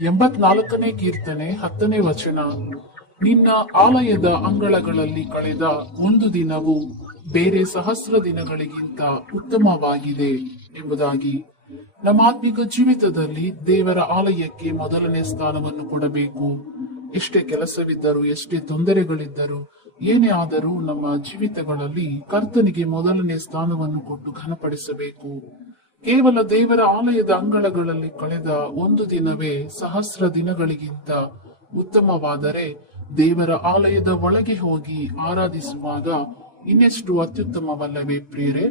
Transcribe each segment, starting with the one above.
ಎಂಬತ್ನಾಲ್ಕನೇ ಕೀರ್ತನೆ ಹತ್ತನೇ ವಚನ. ನಿನ್ನ ಆಲಯದ ಅಂಗಳಗಳಲ್ಲಿ ಕಳೆದ ಒಂದು ದಿನವು ಬೇರೆ ಸಹಸ್ರ ದಿನಗಳಿಗಿಂತ ಉತ್ತಮವಾಗಿದೆ ಎಂಬುದಾಗಿ. ನಮ್ಮ ಆತ್ಮಿಕ ಜೀವಿತದಲ್ಲಿ ದೇವರ ಆಲಯಕ್ಕೆ ಮೊದಲನೇ ಸ್ಥಾನವನ್ನು ಕೊಡಬೇಕು. ಎಷ್ಟೇ ಕೆಲಸವಿದ್ದರೂ, ಎಷ್ಟೇ ತೊಂದರೆಗಳಿದ್ದರೂ, ಏನೇ ಆದರೂ ನಮ್ಮ ಜೀವಿತಗಳಲ್ಲಿ ಕರ್ತನಿಗೆ ಮೊದಲನೇ ಸ್ಥಾನವನ್ನು ಕೊಟ್ಟು ಘನಪಡಿಸಬೇಕು. ಕೇವಲ ದೇವರ ಆಲಯದ ಅಂಗಳಗಳಲ್ಲಿ ಕಳೆದ ಒಂದು ದಿನವೇ ಸಹಸ್ರ ದಿನಗಳಿಗಿಂತ ಉತ್ತಮವಾದರೆ ದೇವರ ಆಲಯದ ಒಳಗೆ ಹೋಗಿ ಆರಾಧಿಸುವಾಗ ಇನ್ನೆಷ್ಟು ಅತ್ಯುತ್ತಮವಲ್ಲವೇ ಪ್ರಿಯರೇ?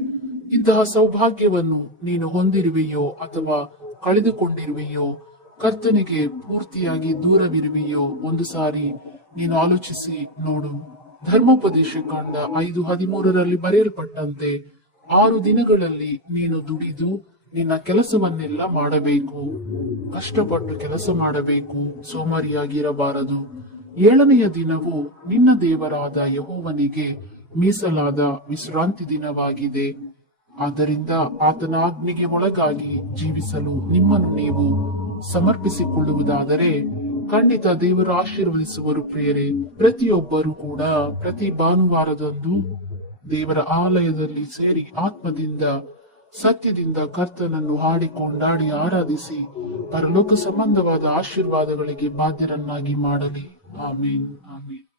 ಇಂತಹ ಸೌಭಾಗ್ಯವನ್ನು ನೀನು ಹೊಂದಿರುವೆಯೋ ಅಥವಾ ಕಳೆದುಕೊಂಡಿರುವೆಯೋ? ಕರ್ತನಿಗೆ ಪೂರ್ತಿಯಾಗಿ ದೂರವಿರುವೆಯೋ? ಒಂದು ಸಾರಿ ನೀನು ಆಲೋಚಿಸಿ ನೋಡು. ಧರ್ಮೋಪದೇಶ ಕಾಂಡ ಐದು ಹದಿಮೂರರಲ್ಲಿ ಬರೆಯಲ್ಪಟ್ಟಂತೆ ಆರು ದಿನಗಳಲ್ಲಿ ನೀನು ದುಡಿದು ನಿನ್ನ ಕೆಲಸವನ್ನೆಲ್ಲ ಮಾಡಬೇಕು. ಕಷ್ಟಪಟ್ಟು ಕೆಲಸ ಮಾಡಬೇಕು. ಸೋಮಾರಿಯಾಗಿರಬಾರದು. ಏಳನೆಯ ದಿನವು ನಿನ್ನ ದೇವರಾದ ಯಹೋವನಿಗೆ ಮೀಸಲಾದ ವಿಶ್ರಾಂತಿ ದಿನವಾಗಿದೆ. ಆದ್ದರಿಂದ ಆತನ ಆಜ್ಞೆಗೆ ಒಳಗಾಗಿ ಜೀವಿಸಲು ನಿಮ್ಮನ್ನು ನೀವು ಸಮರ್ಪಿಸಿಕೊಳ್ಳುವುದಾದರೆ ಖಂಡಿತ ದೇವರು ಆಶೀರ್ವದಿಸುವರು ಪ್ರಿಯರೇ. ಪ್ರತಿಯೊಬ್ಬರು ಕೂಡ ಪ್ರತಿ ಭಾನುವಾರದಂದು ದೇವರ ಆಲಯದಲ್ಲಿ ಸೇರಿ ಆತ್ಮದಿಂದ, ಸತ್ಯದಿಂದ ಕರ್ತನನ್ನು ಹಾಡಿ ಕೊಂಡಾಡಿ ಆರಾಧಿಸಿ, ಪರಲೋಕ ಸಂಬಂಧವಾದ ಆಶೀರ್ವಾದಗಳಿಗೆ ಬಾಧ್ಯರನ್ನಾಗಿ ಮಾಡಲಿ. ಆಮೇನ್. ಆಮೀನ್.